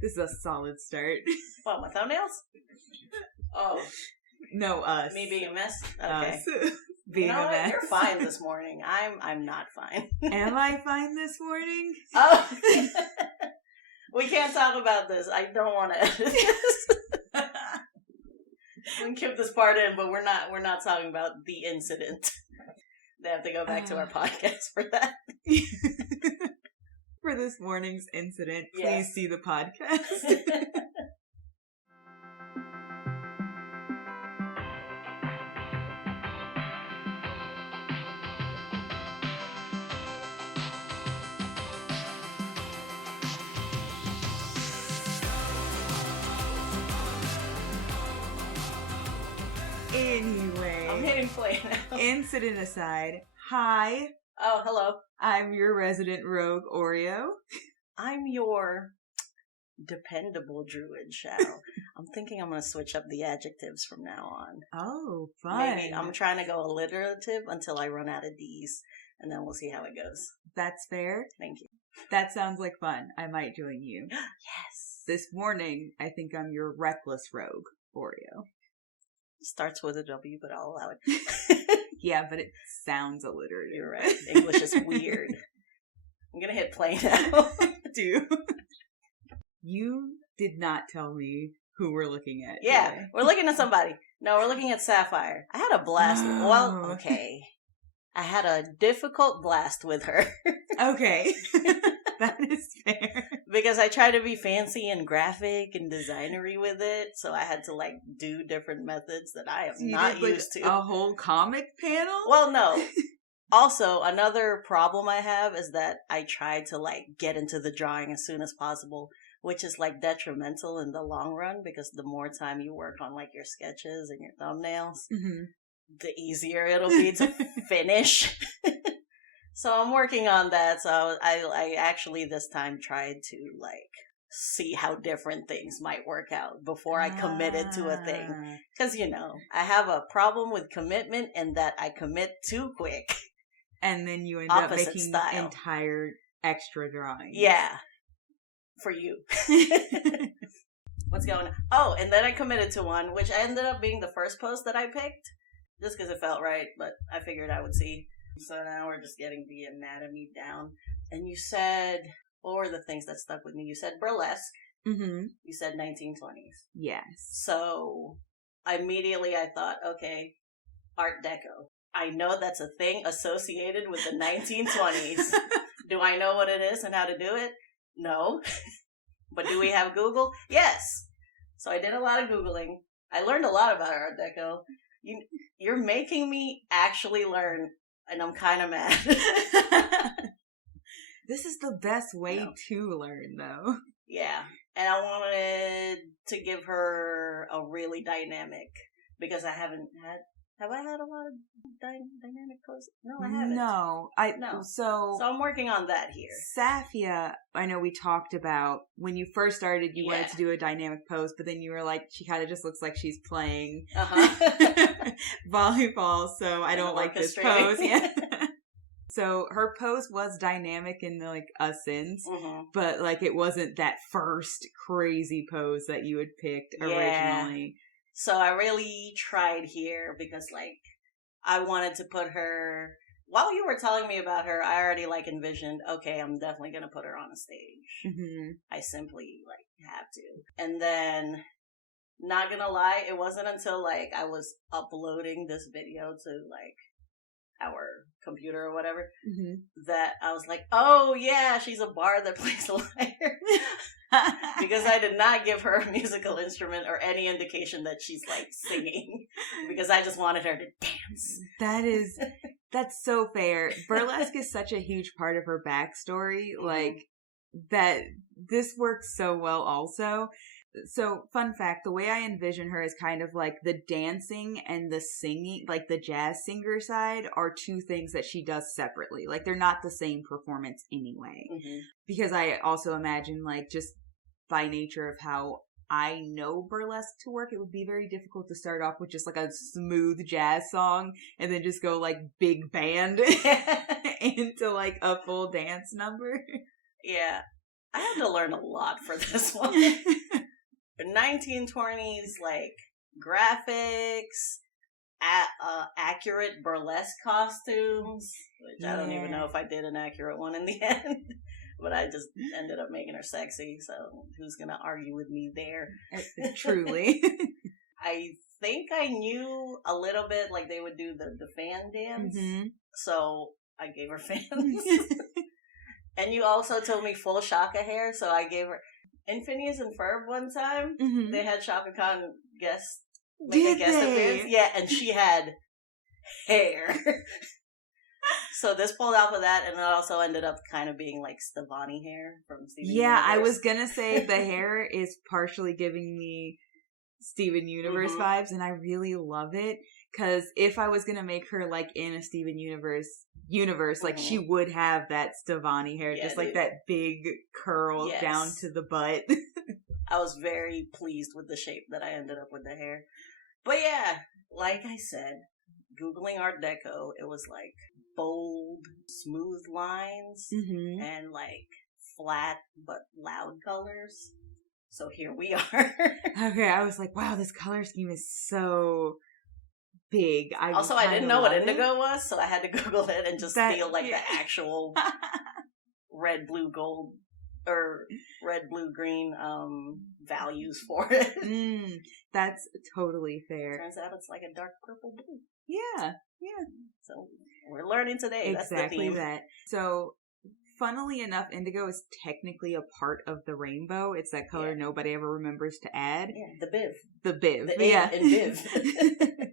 This is a solid start. What, my thumbnails? Oh. No, us. Me being a mess? Okay. Us. Being a mess. You're fine this morning. I'm not fine. Am I fine this morning? Oh. We can't talk about this. I don't want to edit this. We can keep this part in, but we're not talking about the incident. They have to go back to our podcast for that. For this morning's incident, please see the podcast. Anyway. I'm hitting play now. Incident aside, hi. Oh, hello. I'm your resident rogue, Oreo. I'm your dependable druid, Shadow. I'm thinking I'm going to switch up the adjectives from now on. Oh, fun. Maybe I'm trying to go alliterative until I run out of D's, and then we'll see how it goes. That's fair. Thank you. That sounds like fun. I might join you. Yes. This morning, I think I'm your reckless rogue, Oreo. Starts with a W, but I'll allow it. Yeah, but it sounds alliterative. You're right. English is weird. I'm going to hit play now. Do. You did not tell me who we're looking at. Yeah, today. We're looking at somebody. No, we're looking at Sapphire. I had a blast. Oh. Well, okay. I had a difficult blast with her. Okay. That is fair. Because I tried to be fancy and graphic and designery with it, so I had to, do different methods that I am not used to. A whole comic panel? Well, no. Also, another problem I have is that I tried to, get into the drawing as soon as possible, which is, detrimental in the long run, because the more time you work on, your sketches and your thumbnails, the easier it'll be to finish. So I'm working on that. So I actually this time tried to see how different things might work out before I committed to a thing. Because, I have a problem with commitment and that I commit too quick. And then you end up making entire extra drawings. Yeah. For you. What's going on? Oh, and then I committed to one, which ended up being the first post that I picked. Just because it felt right, but I figured I would see. So now we're just getting the anatomy down. And you said, what were the things that stuck with me? You said burlesque. Mm-hmm. You said 1920s. Yes. So immediately I thought, okay, Art Deco. I know that's a thing associated with the 1920s. Do I know what it is and how to do it? No. But do we have Google? Yes. So I did a lot of Googling. I learned a lot about Art Deco. You're making me actually learn. And I'm kind of mad. This is the best way to learn, though. Yeah. And I wanted to give her a really dynamic, because I haven't had... Have I had a lot of dynamic poses? No, I haven't. No. So I'm working on that here. Sapphire, I know we talked about, when you first started, you wanted to do a dynamic pose, but then you were like, she kind of just looks like she's playing volleyball, so I don't like this pose. Yeah. So her pose was dynamic in a sense, but it wasn't that first crazy pose that you had picked originally. So I really tried here because, I wanted to put her... While you were telling me about her, I already, envisioned, okay, I'm definitely going to put her on a stage. Mm-hmm. I simply, have to. And then, not gonna lie, it wasn't until, I was uploading this video to, our computer or whatever, that I was like, oh, yeah, she's a bard that plays a lyre. Because I did not give her a musical instrument or any indication that she's singing, because I just wanted her to dance. That's so fair. Burlesque is such a huge part of her backstory, that this works so well also. So, fun fact, the way I envision her is kind of the dancing and the singing, the jazz singer side are two things that she does separately. They're not the same performance anyway. Mm-hmm. Because I also imagine, just by nature of how I know burlesque to work, it would be very difficult to start off with just a smooth jazz song and then just go big band into a full dance number. Yeah. I had to learn a lot for this one. 1920s, like, graphics, accurate burlesque costumes, which I don't even know if I did an accurate one in the end. But I just ended up making her sexy, so who's gonna argue with me there? Truly. I think I knew a little bit, like they would do the fan dance, so I gave her fans. And you also told me full Shaka hair, so I gave her... In Phineas and Ferb one time, they had Shaka Khan make a guest appearance. Yeah, and she had hair. So this pulled off of that, and it also ended up kind of being like Stevani hair from Steven Universe. I was gonna say the hair is partially giving me Steven Universe vibes, and I really love it. Because if I was gonna make her like in a Steven Universe, like she would have that Stevani hair, just like that big curl down to the butt. I was very pleased with the shape that I ended up with the hair. But yeah, like I said, Googling Art Deco, it was like bold, smooth lines and like flat but loud colors. So here we are. Okay, I was like, wow, this color scheme is so big. I didn't know what indigo was, so I had to Google it and just steal like the actual red, blue, gold or red, blue, green values for it. That's totally fair. Turns out it's like a dark purple blue. Yeah. So we're learning today. Exactly. That's the theme. That. So funnily enough, indigo is technically a part of the rainbow. It's that color nobody ever remembers to add. Yeah, the biv. The biv. The in biv.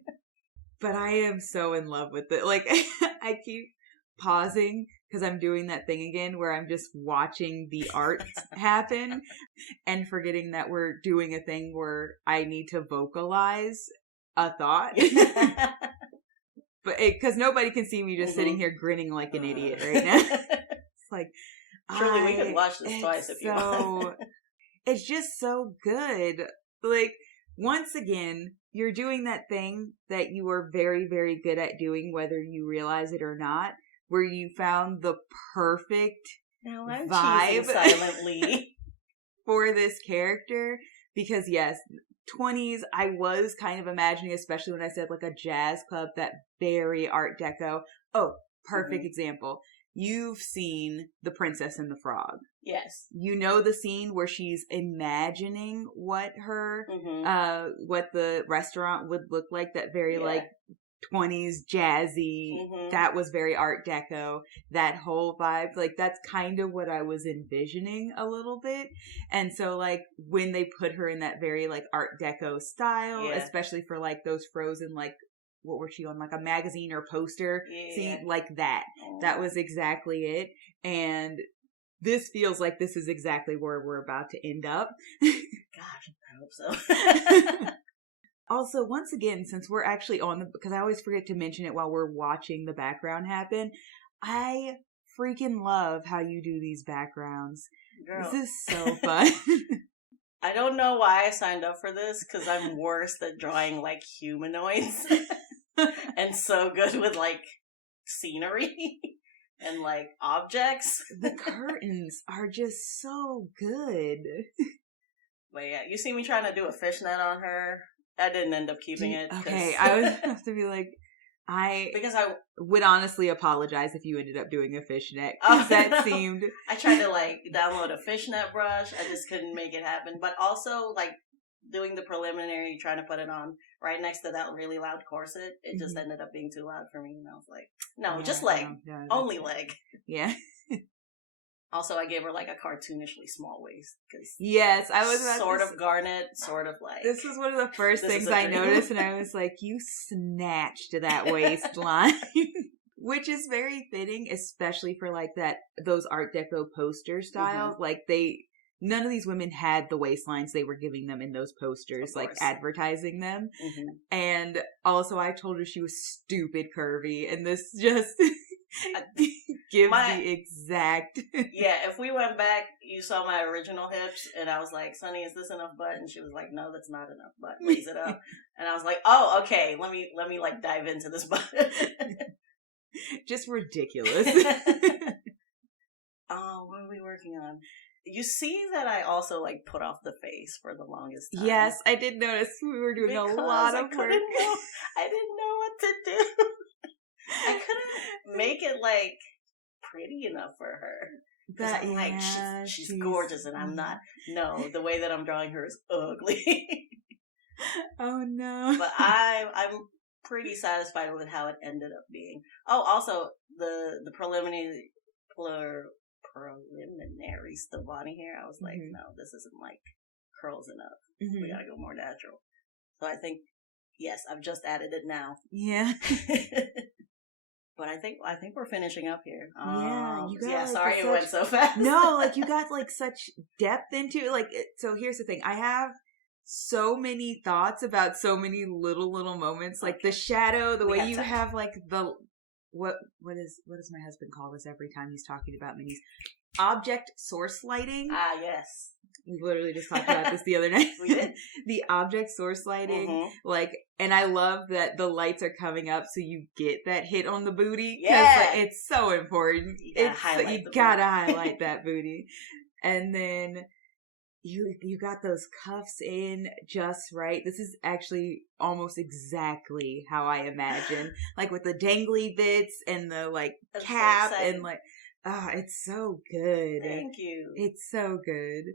But I am so in love with it. Like, I keep pausing because I'm doing that thing again where I'm just watching the art happen and forgetting that we're doing a thing where I need to vocalize a thought. But because nobody can see me just sitting here grinning like an idiot right now. It's like, surely we could watch this twice if you want. It's just so good. Like, once again, you're doing that thing that you are very, very good at doing, whether you realize it or not, where you found the perfect vibe silently for this character. Because yes, 20s, I was kind of imagining, especially when I said like a jazz club, that very Art Deco. Oh, perfect example. You've seen The Princess and the Frog. Yes. You know the scene where she's imagining what her, what the restaurant would look like, that very like 20s jazzy, that was very Art Deco, that whole vibe. Like, that's kind of what I was envisioning a little bit. And so, like, when they put her in that very, like, Art Deco style, especially for, like, those Frozen, like, what were she on, like a magazine or poster scene, like that. That was exactly it. And this feels like this is exactly where we're about to end up. Gosh, I hope so. Also, once again, since we're actually on because I always forget to mention it while we're watching the background happen, I freaking love how you do these backgrounds. Girl. This is so fun. I don't know why I signed up for this, because I'm worse at drawing, like, humanoids. And so good with, like, scenery and, like, objects. The curtains are just so good. But yeah, you see me trying to do a fishnet on her. I didn't end up keeping it. Okay, I would have to be like, because I would honestly apologize if you ended up doing a fishnet. That seemed... I tried to, like, download a fishnet brush. I just couldn't make it happen. But also, like, doing the preliminary, trying to put it on right next to that really loud corset, it just ended up being too loud for me. And I was like, no, just leg. No, only leg. Yeah. Also, I gave her, like, a cartoonishly small waist. Yes, I was about sort of garnet, sort of like... This was one of the first things I noticed, and I was like, you snatched that waistline. Which is very fitting, especially for, like, those Art Deco poster styles. Like, none of these women had the waistlines they were giving them in those posters, like, advertising them. And also, I told her she was stupid curvy, and this just... gives the exact... Yeah, if we went back, you saw my original hips, and I was like, Sonny, is this enough butt? And she was like, no, that's not enough butt. Raise it up. And I was like, oh, okay, let me like dive into this butt. Just ridiculous. Oh, what are we working on? You see that I also like put off the face for the longest time. Yes, I did notice we were doing a lot of work. I didn't know what to do. I couldn't make it like pretty enough for her. Because I'm like, she's gorgeous and I'm not. No, the way that I'm drawing her is ugly. Oh no. But I'm pretty satisfied with how it ended up being. Oh, also the preliminary Stevani hair, I was like, no, this isn't like curls enough. We gotta go more natural. So I think, yes, I've just added it now. Yeah. But I think we're finishing up here. Yeah, you got. Yeah, sorry it went so fast. No, like you got like such depth into it. Like, so here's the thing: I have so many thoughts about so many little moments, like the shadow, the way you have like the what does my husband call this every time he's talking about minis? Object source lighting. Ah, yes. We literally just talked about this the other night. We did. The object source lighting, like, and I love that the lights are coming up so you get that hit on the booty. Yeah. Like, it's so important. You gotta highlight that booty. And then you got those cuffs in just right. This is actually almost exactly how I imagine. Like with the dangly bits and the like cap and like, it's so good. Thank you. It's so good.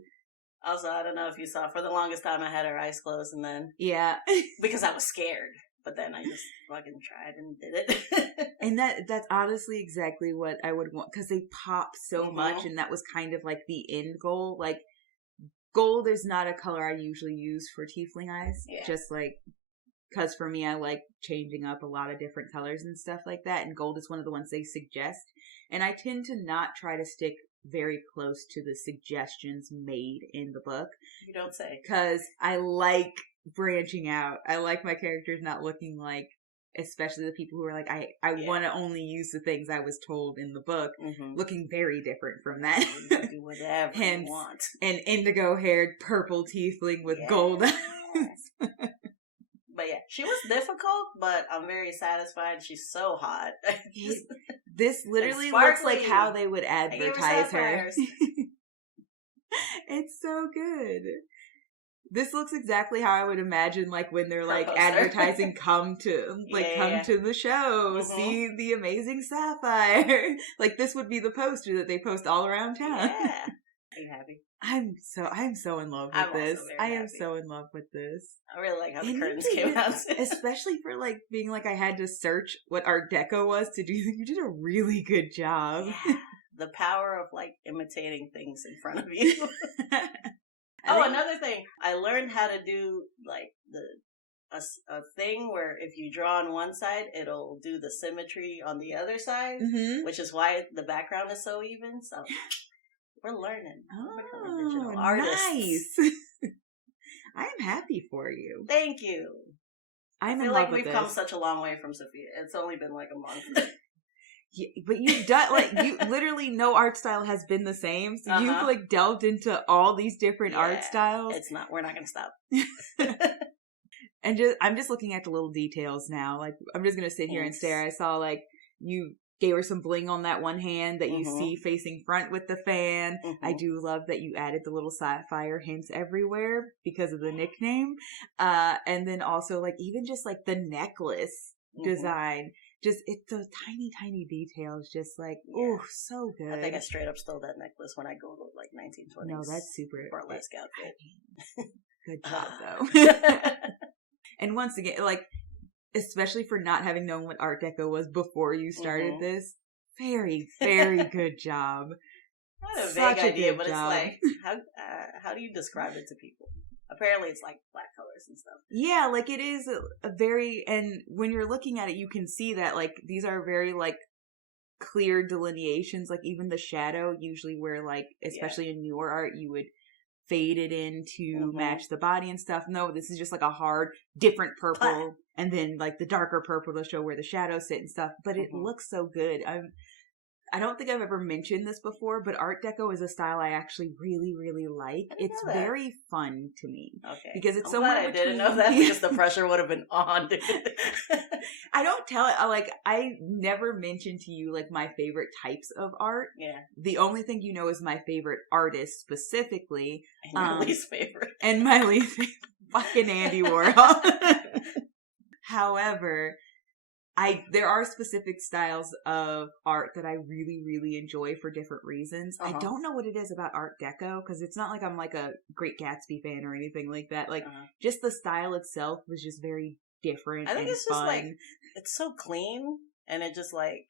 Also, I don't know if you saw, for the longest time I had her eyes closed and then... Yeah. Because I was scared. But then I just fucking tried and did it. And that's honestly exactly what I would want. Because they pop so much and that was kind of like the end goal. Like, gold is not a color I usually use for tiefling eyes. Yeah. Just like, because for me I like changing up a lot of different colors and stuff like that. And gold is one of the ones they suggest. And I tend to not try to stick very close to the suggestions made in the book. You don't say. Because I like branching out. I like my characters not looking like, especially the people who are like, I want to only use the things I was told in the book, looking very different from that. You do whatever you want. An indigo-haired purple tiefling with gold eyes. But yeah, she was difficult, but I'm very satisfied. She's so hot. This literally looks like how they would advertise her. It's so good. This looks exactly how I would imagine, like, when they're, like, advertising, come to the show, see the amazing Sapphire. Like, this would be the poster that they post all around town. Yeah. Are you happy? I'm so in love with this. I am so in love with this. I really like how the curtains came out. Especially for, like, being like I had to search what Art Deco was to do. You did a really good job. Yeah. The power of, like, imitating things in front of you. Another thing. I learned how to do, like, a thing where if you draw on one side, it'll do the symmetry on the other side, which is why the background is so even. So we're learning. We're becoming digital artists. Nice. I'm happy for you. Thank you. I feel like we've come such a long way from Sophia. It's only been like a month. Yeah, but you've done, like, you literally, no art style has been the same. So you've, like, delved into all these different art styles. We're not going to stop. And I'm just looking at the little details now. Like, I'm just going to sit here and stare. I saw, like, you gave her some bling on that one hand that you see facing front with the fan. I do love that you added the little Sapphire hints everywhere because of the nickname. And then also, like, even just, like, the necklace design. Just, it's those tiny details, just like, so good. I think I straight up stole that necklace when I Googled, like, 1920s. No, that's super. Burlesque outfit. Good job, though. And once again, like, especially for not having known what Art Deco was before you started this, very, very good job. I had a vague idea, but job. It's like, how do you describe it to people? Apparently it's like black colors and stuff. Yeah, like it is a very, and when you're looking at it, you can see that like these are very like clear delineations. Like even the shadow, usually where like, especially in your art, you would fade it in to match the body and stuff. No, this is just like a hard, different purple, and then like the darker purple to show where the shadows sit and stuff. But it looks so good. I don't think I've ever mentioned this before, but Art Deco is a style I actually really, really like. It's very fun to me. Okay. Because it's I'm somewhere glad between... I didn't know that because the pressure would have been on, dude. I don't tell it, I never mention to you, like, my favorite types of art. Yeah. The only thing you know is my favorite artist specifically. And your least favorite. And my least favorite. Fucking Andy Warhol. However, there are specific styles of art that I really, really enjoy for different reasons. I don't know what it is about Art Deco, because it's not like I'm like a Great Gatsby fan or anything like that. Like, just the style itself was just very different. I think it's fun. Just like, it's so clean, and it just like,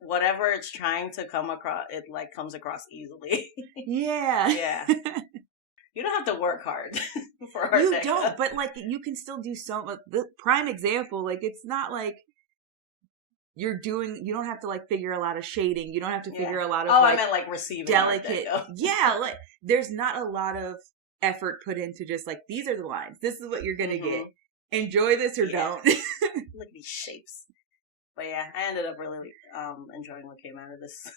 whatever it's trying to come across, it like comes across easily. Yeah. Yeah. You don't have to work hard for Art Deco. You don't, but like, you can still do so. The prime example, like, it's not like you don't have to like figure a lot of shading. You don't have to figure a lot of I meant like receiving delicate. Yeah, like there's not a lot of effort put into just like, these are the lines. This is what you're gonna get. Enjoy this or don't. Look at these shapes. But yeah, I ended up really enjoying what came out of this.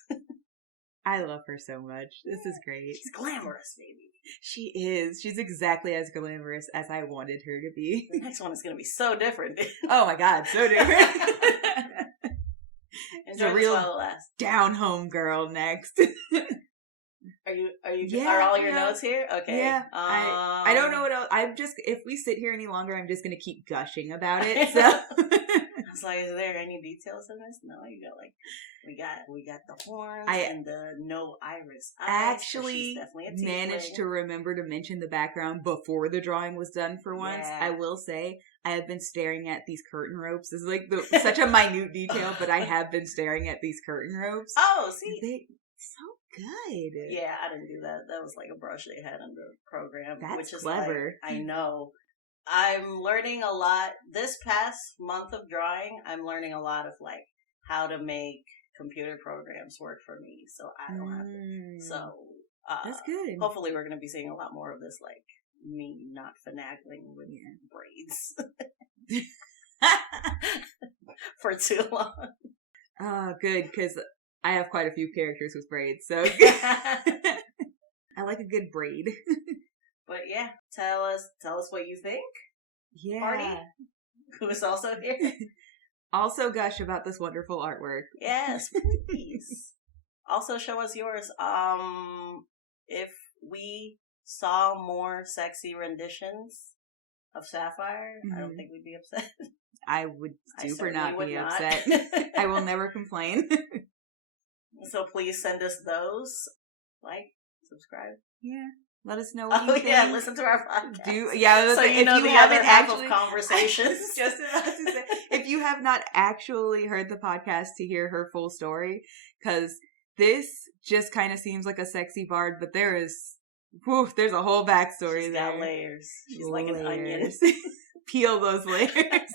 I love her so much. This is great. She's glamorous, baby. She is. She's exactly as glamorous as I wanted her to be. The next one is going to be so different. Oh my god, so different. It's a real down home girl next. Are all your notes here? Okay. Yeah. I don't know what else. If we sit here any longer, I'm just going to keep gushing about it. So. I was like, is there any details in this? No, you got like, we got the horns and the no iris. I actually managed to remember to mention the background before the drawing was done for once. Yeah. I will say, I have been staring at these curtain ropes. This is like such a minute detail, but I have been staring at these curtain ropes. Oh, see? They're so good. Yeah, I didn't do that. That was like a brush they had in the program. That's which is clever. Like, I know. I'm learning a lot. This past month of drawing, I'm learning a lot of like how to make computer programs work for me, so I don't have to. So that's good. Hopefully, we're going to be seeing a lot more of this, like me not finagling with braids for too long. Oh, good, because I have quite a few characters with braids, so I like a good braid. But yeah, tell us what you think. Yeah. Marty, who is also here. Also gush about this wonderful artwork. Yes, please. Also show us yours. If we saw more sexy renditions of Sapphire, I don't think we'd be upset. I would not be upset. I will never complain. So please send us those. Like, subscribe. Yeah. Let us know what you think. Yeah, listen to our podcast. So you know the other half of conversations. Just about to say, if you have not actually heard the podcast to hear her full story, because this just kind of seems like a sexy bard, but there's a whole backstory. She's there. Got layers. She's like an onion. Peel those layers.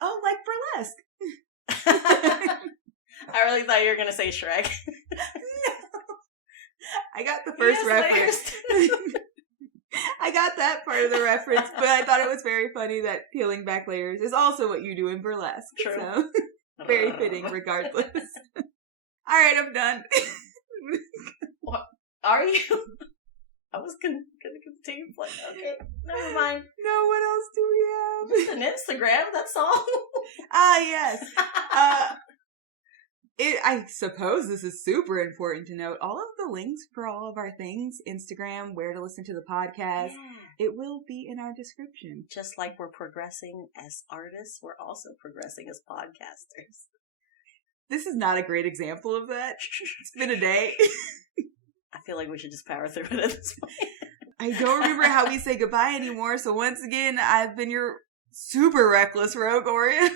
Oh, like burlesque. I really thought you were gonna say Shrek. No. I got the first reference. I got that part of the reference, but I thought it was very funny that peeling back layers is also what you do in burlesque. True. So, very fitting regardless. All right, I'm done. What? Are you? I was gonna continue playing. Okay, never mind. No, what else do we have? Just an Instagram, that's all. Yes. I suppose this is super important to note. All of the links for all of our things, Instagram, where to listen to the podcast, it will be in our description. Just like we're progressing as artists, we're also progressing as podcasters. This is not a great example of that. It's been a day. I feel like we should just power through it at this point. I don't remember how we say goodbye anymore, so once again, I've been your super reckless rogue, Oria.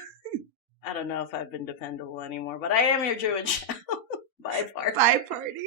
I don't know if I've been dependable anymore, but I am your druid shadow. Bye, party. Bye, party.